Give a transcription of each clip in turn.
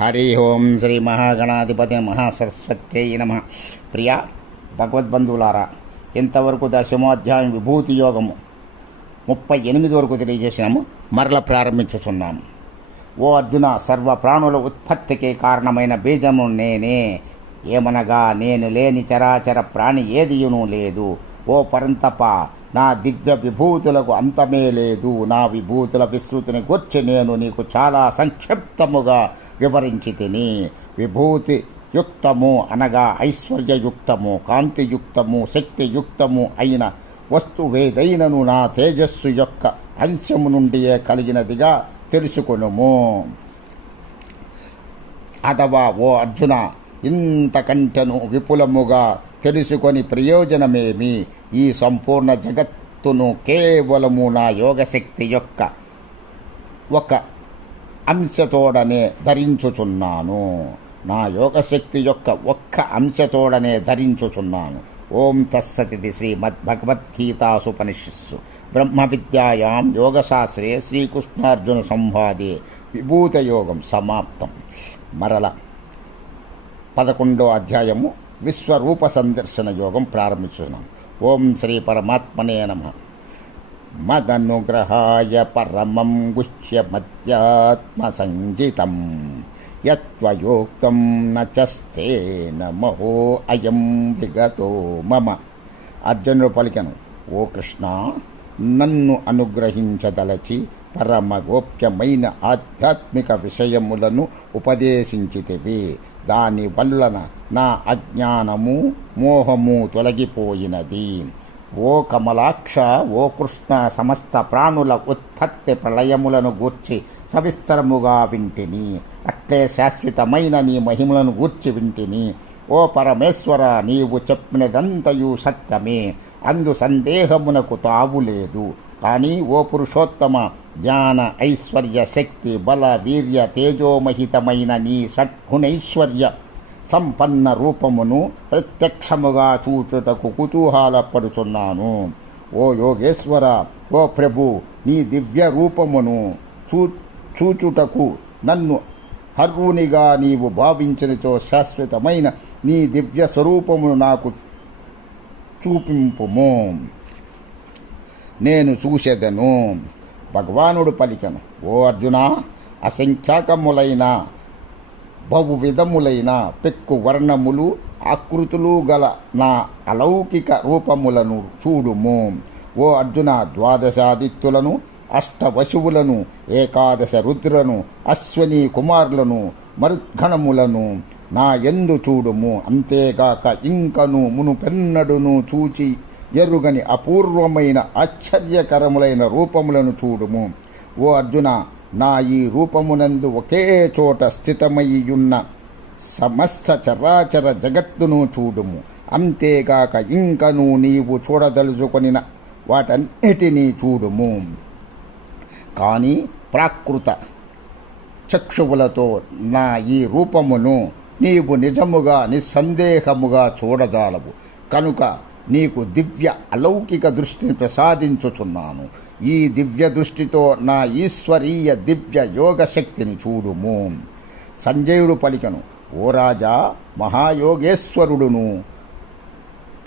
హరి ఓం శ్రీ మహాగణాధిపతి మహాసరస్వత్యై నమః. ప్రియ భగవద్బంధువులారా, ఇంతవరకు దశమోధ్యాయం విభూతి యోగము 38 వరకు తెలియజేసినాము. మరల ప్రారంభించుచున్నాము. ఓ అర్జున, సర్వ ప్రాణుల ఉత్పత్తికి కారణమైన బీజము నేనే. ఏమనగా నేను లేని చరాచర ప్రాణి ఏదియునూ లేదు. ఓ పరంతప, నా దివ్య విభూతులకు అంతమే లేదు. నా విభూతుల విస్తృతిని గూర్చి నేను నీకు చాలా సంక్షిప్తముగా వివరించి తిని. విభూతి యుక్తము అనగా ఐశ్వర్యయుక్తము, కాంతియుక్తము, శక్తియుక్తము అయిన వస్తువేదైనను నా తేజస్సు యొక్క అంశము నుండియే కలిగినదిగా తెలుసుకొనుము. అథవా ఓ అర్జున, ఇంతకంటెను విపులముగా తెలుసుకొని ప్రయోజనమేమి? ఈ సంపూర్ణ జగత్తును కేవలము నా యోగశక్తి యొక్క ఒక అంశతోడనే ధరించుచున్నాను. నా యోగశక్తి యొక్క ఒక్క అంశతోడనే ధరించుచున్నాను. ఓం తత్సతి. శ్రీమద్భగవద్గీతాసుపనిషత్సు బ్రహ్మ విద్యాయాం యోగశాస్త్రే శ్రీకృష్ణార్జున సంవాదే విభూతయోగం సమాప్తం. మరల 11వ అధ్యాయము విశ్వరూప సందర్శన యోగం ప్రారంభించున్నాం. ఓం శ్రీ పరమాత్మనే నమః. మదనుగ్రహాయ పరమం గుహ్యమధ్యాత్మ సంజితం యత్వయోక్తం నచస్తేన మహో అయం విగతో మమ. అర్జునుడు పలికెను, ఓ కృష్ణ, నన్ను అనుగ్రహించదలచి పరమ గోప్యమైన ఆధ్యాత్మిక విషయములను ఉపదేశించితివి. దాని వల్లన నా అజ్ఞానము మోహము తొలగిపోయినది. ఓ కమలాక్ష, ఓ కృష్ణ, సమస్త ప్రాణుల ఉత్పత్తి ప్రళయములను గూర్చి సవిస్తరముగా వింటిని. అట్లే శాశ్వతమైన నీ మహిమలను గూర్చి వింటిని. ఓ పరమేశ్వర, నీవు చెప్పినదంతయు సత్యమే, అందు సందేహమునకు తావులేదు. కానీ ఓ పురుషోత్తమ, జ్ఞాన ఐశ్వర్య శక్తి బల వీర్య తేజోమహితమైన నీ షడ్గుణైశ్వర్య సంపన్న రూపమును ప్రత్యక్షముగా చూచుటకు కుతూహలపడుచున్నాను. ఓ యోగేశ్వర, ఓ ప్రభు, నీ దివ్య రూపమును చూచుటకు నన్ను హర్వునిగా నీవు భావించినచో శాశ్వతమైన నీ దివ్య స్వరూపమును నాకు చూపింపుము, నేను చూసెదను. భగవానుడు పలికెను, ఓ అర్జున, అసంఖ్యాకములైన బహువిధములైన పెక్కు వర్ణములు ఆకృతులు గల నా అలౌకిక రూపములను చూడుము. ఓ అర్జున, 12 ఆదిత్యులను, 8 వశువులను, 11 రుద్రులను, అశ్వనీ కుమారులను, మరుద్గణములను నా యందు చూడుము. అంతేగాక ఇంకను మునుపెన్నడును చూచి ఎరుగని అపూర్వమైన ఆశ్చర్యకరములైన రూపములను చూడుము. ఓ అర్జున, నా ఈ రూపమునందు ఒకే చోట స్థితమయ్యున్న సమస్త చరాచర జగత్తును చూడుము. అంతేగాక ఇంకను నీవు చూడదలుచుకొనిన వాటన్నిటినీ చూడుము. కానీ ప్రాకృత చక్షువులతో నా ఈ రూపమును నీవు నిజముగా నిస్సందేహముగా చూడజాలవు. కనుక నీకు దివ్య అలౌకిక దృష్టిని ప్రసాదించుచున్నాను. ఈ దివ్య దృష్టితో నా ఈశ్వరీయ దివ్య యోగశక్తిని చూడుము. సంజయుడు పలికెను, ఓ రాజా, మహాయోగేశ్వరుడును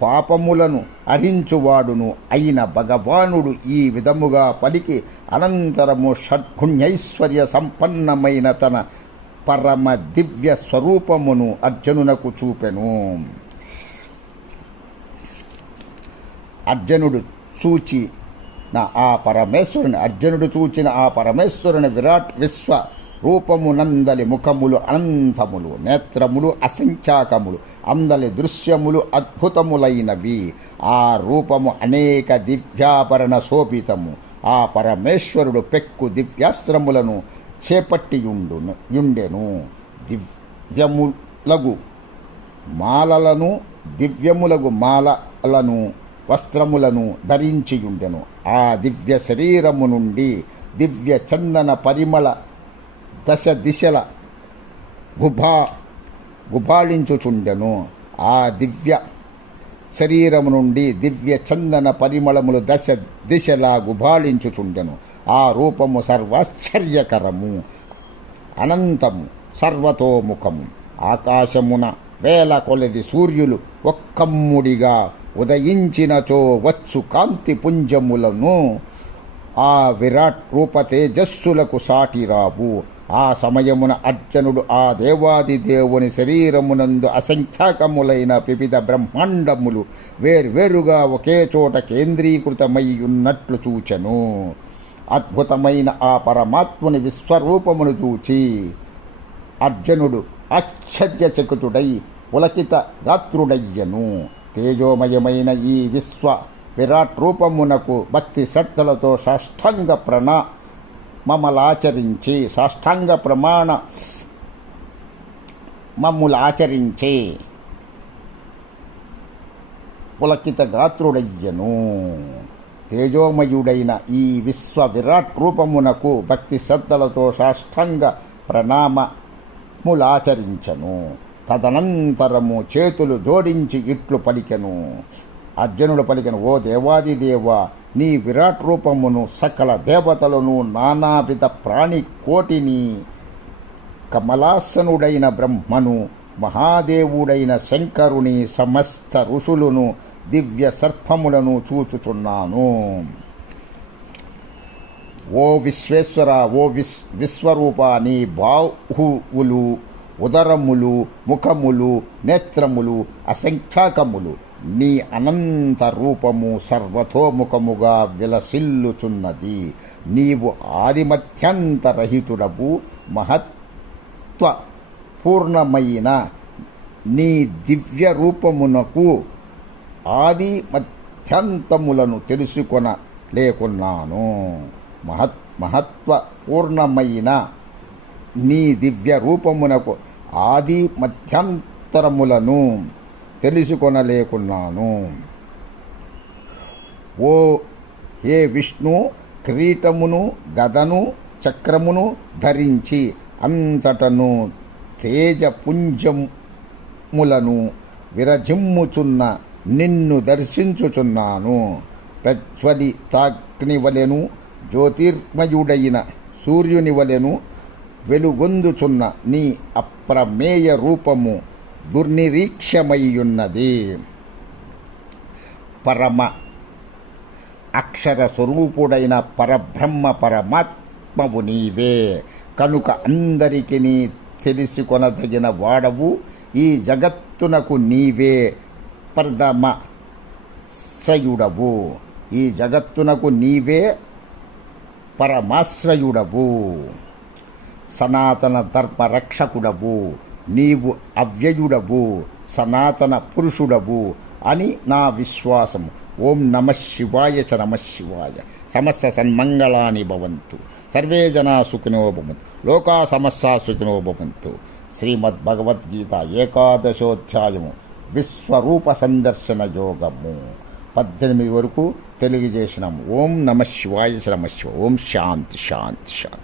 పాపములను హరించువాడును అయిన భగవానుడు ఈ విధముగా పలికి అనంతరము షడ్గుణ్యైశ్వర్య సంపన్నమైన తన పరమ దివ్య స్వరూపమును అర్జునునకు చూపెను. అర్జునుడు చూచిన ఆ పరమేశ్వరుని విరాట్ విశ్వ రూపమునందలి ముఖములు అనంతములు, నేత్రములు అసంఖ్యాకములు, అందలి దృశ్యములు అద్భుతములైనవి. ఆ రూపము అనేక దివ్యాభరణ శోభితము. ఆ పరమేశ్వరుడు పెక్కు దివ్యాస్త్రములను చేపట్టియుండెను. దివ్యములగు మాలలను వస్త్రములను ధరించియుండెను. ఆ దివ్య శరీరము నుండి దివ్య చందన పరిమళ దశ దిశల గుబాళించుచుండెను. ఆ దివ్య శరీరము నుండి దివ్య చందన పరిమళములు దశ దిశలా గుబాళించుచుండెను. ఆ రూపము సర్వాశ్చర్యకరము, అనంతము, సర్వతోముఖము. ఆకాశమున వేల కొలది సూర్యులు ఒక్కమ్ముడిగా ఉదయించినచో వచ్చు కాంతి పుంజములను ఆ విరాట్ రూప తేజస్సులకు సాటిరావు. ఆ సమయమున అర్జునుడు ఆ దేవాది దేవుని శరీరమునందు అసంఖ్యాకములైన వివిధ బ్రహ్మాండములు వేర్వేరుగా ఒకే చోట కేంద్రీకృతమై ఉన్నట్లు చూచెను. అద్భుతమైన ఆ పరమాత్ముని విశ్వరూపమును చూచి అర్జునుడు ఆశ్చర్యచకితుడై పులకిత గాత్రుడయ్యను. తేజోమయమైన ఈ విశ్వ విరాట్ రూపమునకు భక్తి శ్రద్ధలతో సాష్టాంగ ప్రణామములాచరించి పులకిత గాత్రుడయ్యను. తేజోమయుడైన ఈ విశ్వ విరాట్ రూపమునకు భక్తి శ్రద్ధలతో సాష్టాంగ ప్రణామములాచరించను. తదనంతరము చేతులు జోడించి ఇట్లు పలికెను. అర్జునుడు పలికెను, ఓ దేవాదిదేవ, నీ విరాట్ రూపమును సకల దేవతలను నానావిధ ప్రాణి కోటిని కమలాసనుడైన బ్రహ్మను మహాదేవుడైన శంకరుని సమస్త ఋషులను దివ్య సర్పములను చూచుచున్నాను. ఓ విశ్వేశ్వర, ఓ విశ్వరూప, నీ బాహువులు, ఉదరములు, ముఖములు, నేత్రములు అసంఖ్యాకములు. నీ అనంత రూపము సర్వతోముఖముగా విలసిల్లుచున్నది. నీవు ఆదిమధ్యంతరహితుడవు. మహత్వ పూర్ణమైన నీ దివ్య రూపమునకు ఆది మధ్యంతములను తెలుసుకొన లేకున్నాను. మహత్వ పూర్ణమైన నీ దివ్య రూపమునకు ఆది మధ్యంతరములను తెలుసుకొనలేకున్నాను. ఓ హే విష్ణు, కిరీటమును గదను చక్రమును ధరించి అంతటను తేజపుంజములను విరజిమ్ముచున్న నిన్ను దర్శించుచున్నాను. ప్రజ్వలితాగ్నివలెను జ్యోతిర్మయుడైన సూర్యుని వలెను వెలుగొందుచున్న నీ అప్రమేయ రూపము దుర్నిరీక్షమయ్యున్నది. పరమ అక్షర స్వరూపుడైన పరబ్రహ్మ పరమాత్మవు నీవే కనుక అందరికీ తెలుసుకొనదగిన వాడవు. ఈ జగత్తునకు నీవే పరమాశ్రయుడవు. ఈ జగత్తునకు నీవే పరమాశ్రయుడవు. సనాతన ధర్మ రక్షకుడవు. నీవు అవ్యయుడవు, సనాతన పురుషుడవు అని నా విశ్వాసము. ఓం నమః శివాయ చ నమః శివాయ. సమస్త సన్మంగళాని భవంతు. సర్వే జనా సుఖినో భవంతు. లోకా సమస్తా సుఖినో భవంతు. శ్రీమద్భగవద్గీత 11వ విశ్వరూప సందర్శన యోగము 18 వరకు తెలియజేసినాము. ఓం నమః శివాయ చ నమః శివాయ. ఓం శాంతి శాంతి శాంతి.